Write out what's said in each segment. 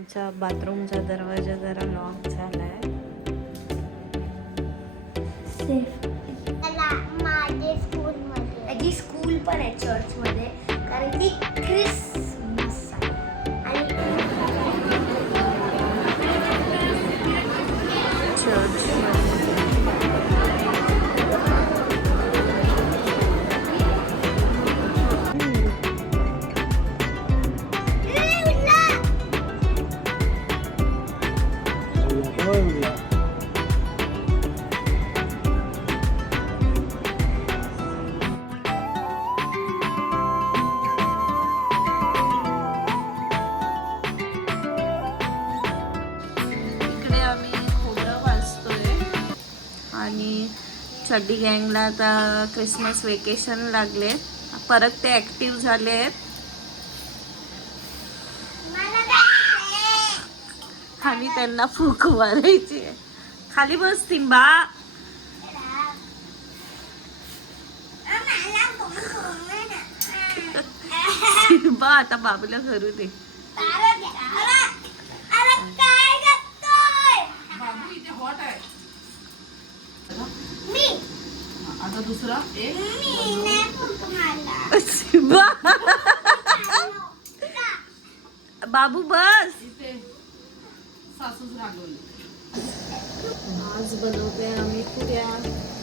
आमचा बाथरूमचा दरवाजा जरा लॉक झालाय. मला माझे स्कूलमध्ये त्याची स्कूल पण आहे चर्चमध्ये कारण ती क्रिसमस चड्डी गँगला आता क्रिसमस वेकेशन लागले. परत ते ॲक्टिव्ह झाले. आहेत आणि त्यांना फूक मारायची. आहे. खाली बस तिंबा तिंबा आता बाबूला करू दे. आता दुसरा एक. बाबू बस. इथे सासूच रागवली आज बनवते आम्ही पुऱ्या.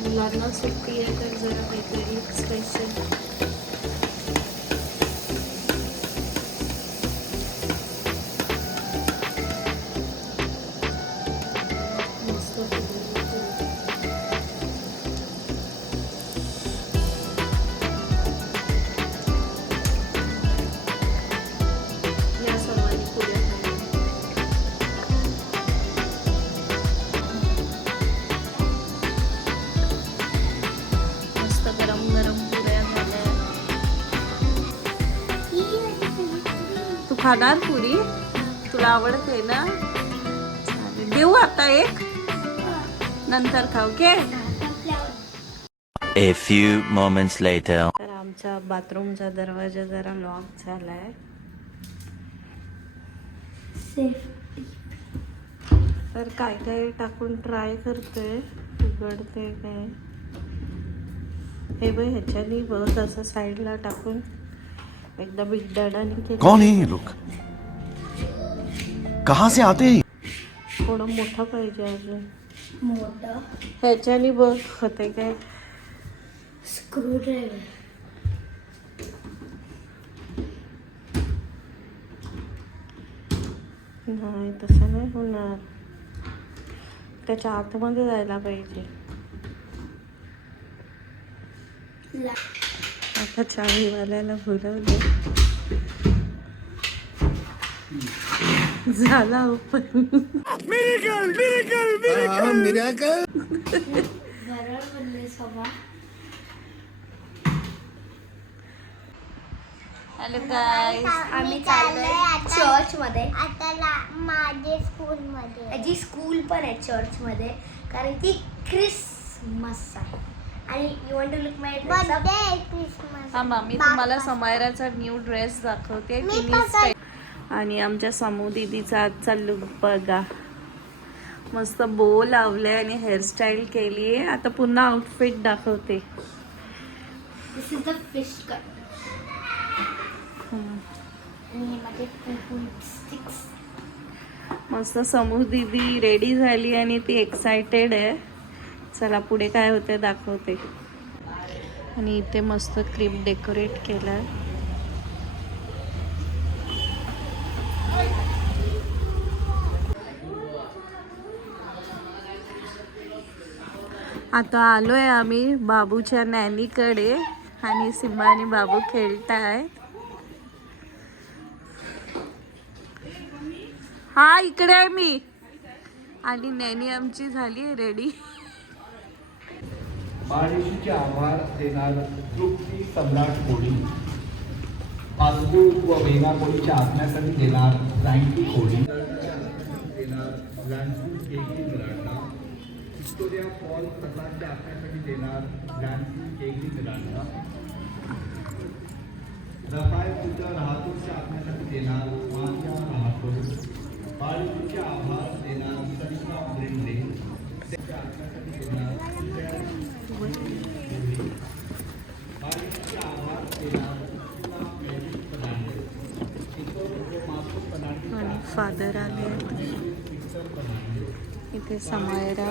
मुलांना सुट्टी आहे तर जरा काहीतरी स्पेशल खाणार पुरी तुला आवडते ना. देऊ आता एक. नंतर खाऊ okay? A few moments later. तर आमचा बाथरूमचा दरवाजा जरा लॉक झालाय. तर काय काय टाकून ट्राय करते उघडते काय? हे बघ ह्याच्यानी बघ असं साईडला टाकून. एकदा बिगडाडाने केलं. कौन है ये लोग? कहां से आते हैं? थोडं मोठं पाहिजे अजून. मोठं? ह्याच्यानी बघ होते काय? Screwdriver. नाही तसं नाही होणार. त्याच्या आतमध्ये जायला पाहिजे. आता चाळीवाल्याला बोलवले. झाला ओपन हॅलो आम्ही चाललोय चर्च मध्ये आता ला- माझे स्कूलमध्ये त्याची स्कूल पण आहे चर्चमध्ये कारण ती क्रिसमस आहे. आणि you want to look my birthday Christmas थांबा मी तुम्हाला समायराचा न्यू ड्रेस दाखवते. तिने आणि आमच्या समू दीदीचा आजचा लुक बघा. मस्त बो लावले आणि हेअरस्टाईल केली आहे आता पुन्हा आउटफिट दाखवते. हे मस्त समू दीदी रेडी झाली आणि ती एक्सायटेड आहे. चला पुढे काय होते दाखवते. आणि इथे मस्त क्रीम डेकोरेट केलं आता आलोय आम्ही बाबूच्या नॅनीकडे आणि सिम्बा आणि बाबू खेळताय. हा इकडे आहे मी. आणि नॅनी आमची झाली रेडी महाऋषीचे आभार देणार तृप्ती सम्राट पासबुक व वेगा कोळीच्या आत्म्यासाठी देणार फ्रँकी कोळी. देणार विक्टोरिया पॉल रफाय मारिया राहतूर. आभार देणार सरिता ब्रिंडे. फादर आले इथे समायरा.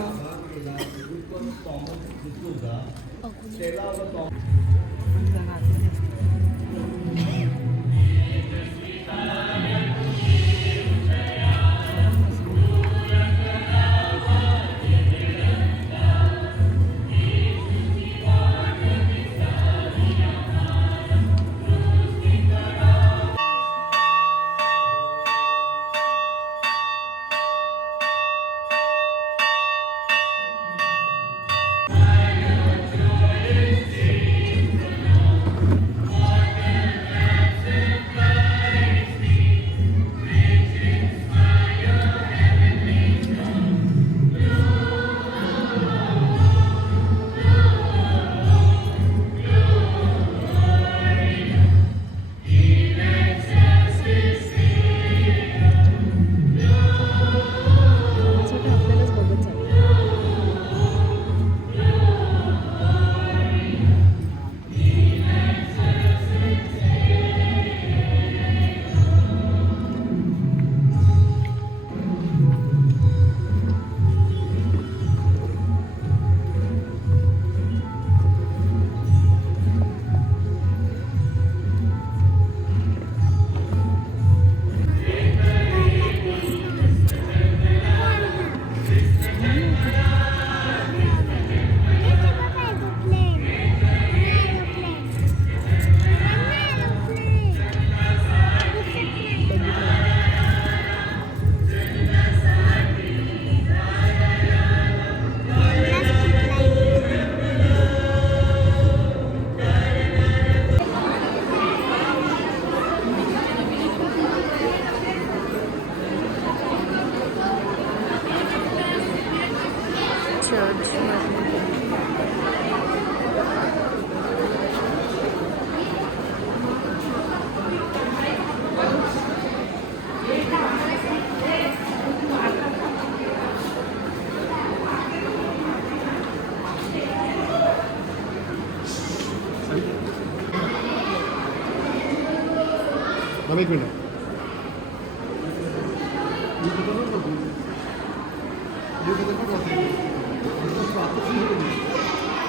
थांब एक मिनिट.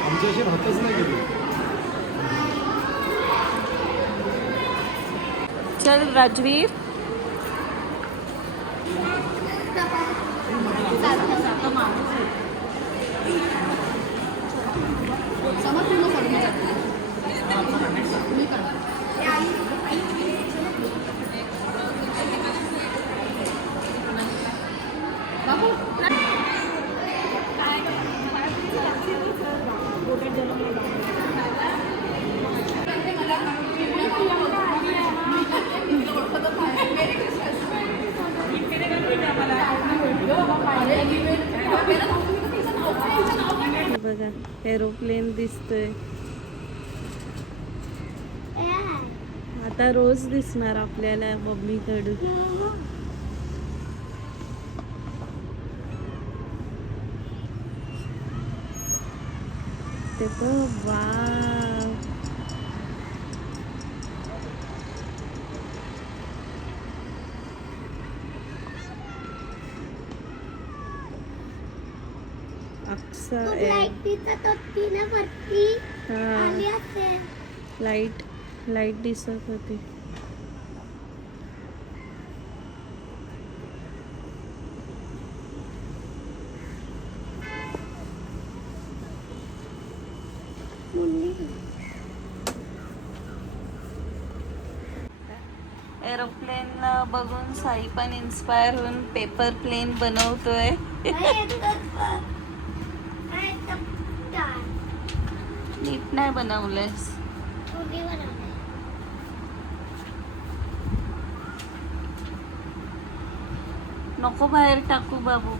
आमच्याशी राहतच नाही गेली. चल राजवीर हे बघा एरोप्लेन दिसतोय. आता रोज दिसणार आपल्याला मम्मीकडून. ते बघ वाव. अक्सा लाईटीचा तो तिनं वरती हा. आली असेल. लाइट लाइट दिसत होती. एरोप्लेन बघून साई पण इन्स्पायर होऊन पेपर प्लेन बनवतोय. नीट नाही बनवलंस नको बाहेर टाकू बाबू.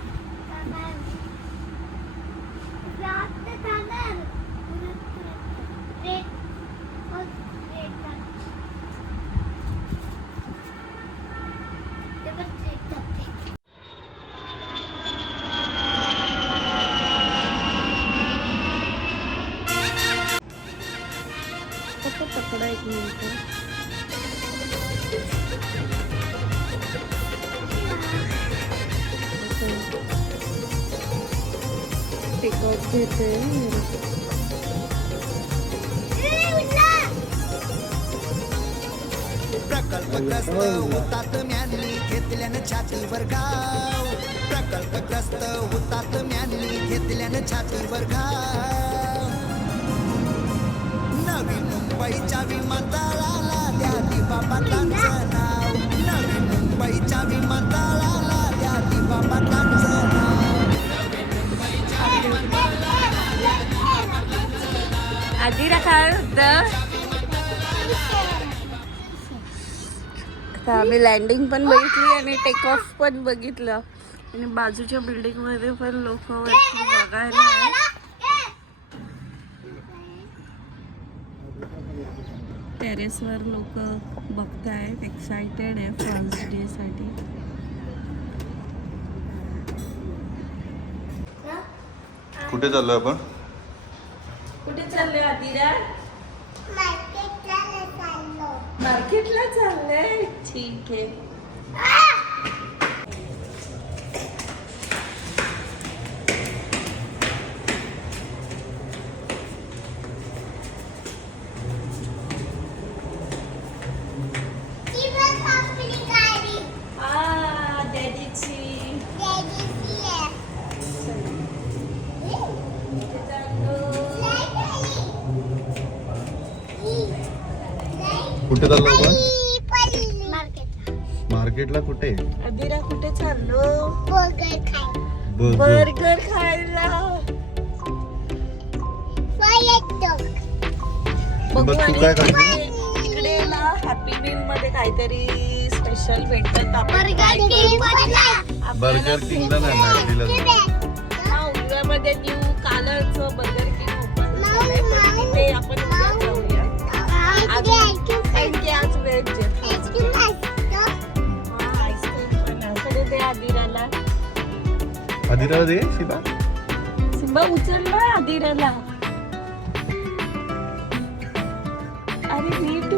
टेकआउट प्रकल्पग्रस्त होतात म्यानली घेतल्यानं छातीवर गाव. प्रकल्पग्रस्त होतात म्यानली घेतल्यानं छातीवर गाव. नवी मुंबईच्या विमानतळाला द्या दिबाबातांचं नाव. नवी मुंबईच्या विमानतळाला. Adira काय होतं आता आम्ही लँडिंग पण बघितली आणि टेक ऑफ पण बघितलं. आणि बाजूच्या बिल्डिंगमध्ये पण लोक वरती बघायला आहे. टेरेसवर लोक बघतायत एक्सायटेड आहे फर्स्ट डे साठी. कुठे चाललो आपण? कुठे चालले आदिरा मार्केटला चाललंय? ठीक आहे. आपण मार्केटला कुठे? आदिरा कुठे चाललो? बर्गर खाय बर्गर. बर्गर खायला. बघू आणि? इकडे- इकडे ना हॅपी मील मध्ये काहीतरी स्पेशल भेटतात आपण बर्गर किंगला नाही. हा उद्यामध्ये न्यू कालचं बर्गर किंग ओपन झालंय तर तिथे आपण आदिराला दे शिबा? शिबा उचल ना आदिराला. अरे नीट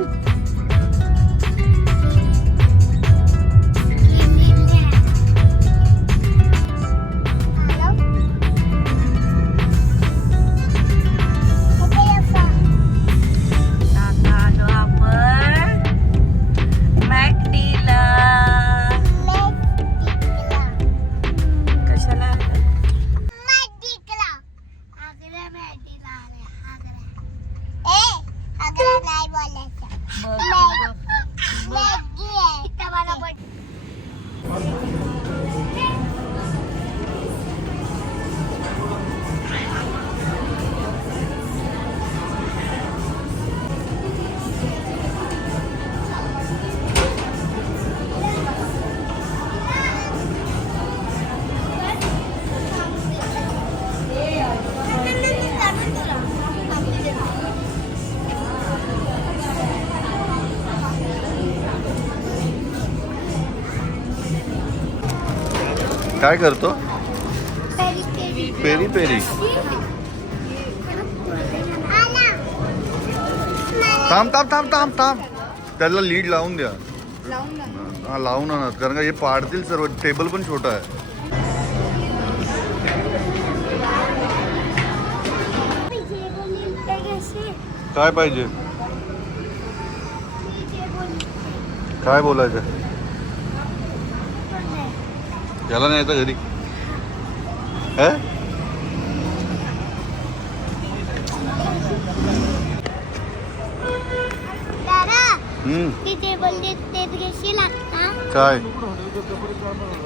काय करतो? Peri peri. थांब थांब थांब थांब थांब. त्याला लीड लावून द्या. हा लावून आणत कारण का हे पाडतील सर्व. टेबल पण छोटा आहे. काय पाहिजे? काय बोलायचं? याला नाही येतं घरी. तिथे बोलले ते काय?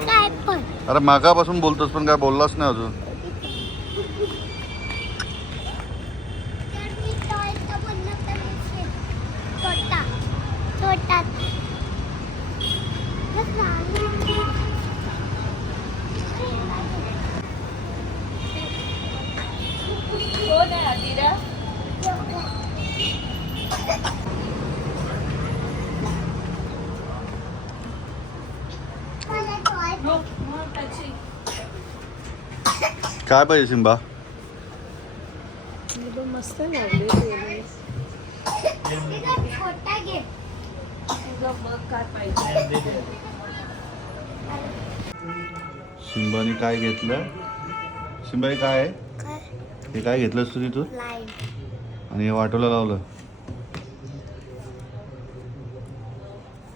काय पण. अरे मागापासून बोलतोस पण काय बोललाच नाही अजून तर मी टॉयचा बोललो तर घेशील छोटा छोटा बस राहिलं. कोण आहे आदिरा मला toy हो, हो, त्याची. काय पाहिजे सिम्बा मुलं मस्त काय पाहिजे सिम्बाने काय घेतलं? सिम्बाई काय आहे? काय हे काय घेतलंस तू तिथून? आणि हे वाटोला लावलं.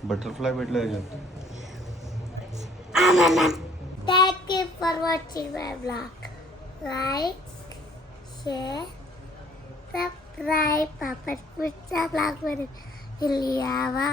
बटरफ्लाय भेटलं याच्यात. Thank you for watching my vlog. ไลค์แชร์ซับไครป์ปับปัดกุญแจลักวันเลียว่า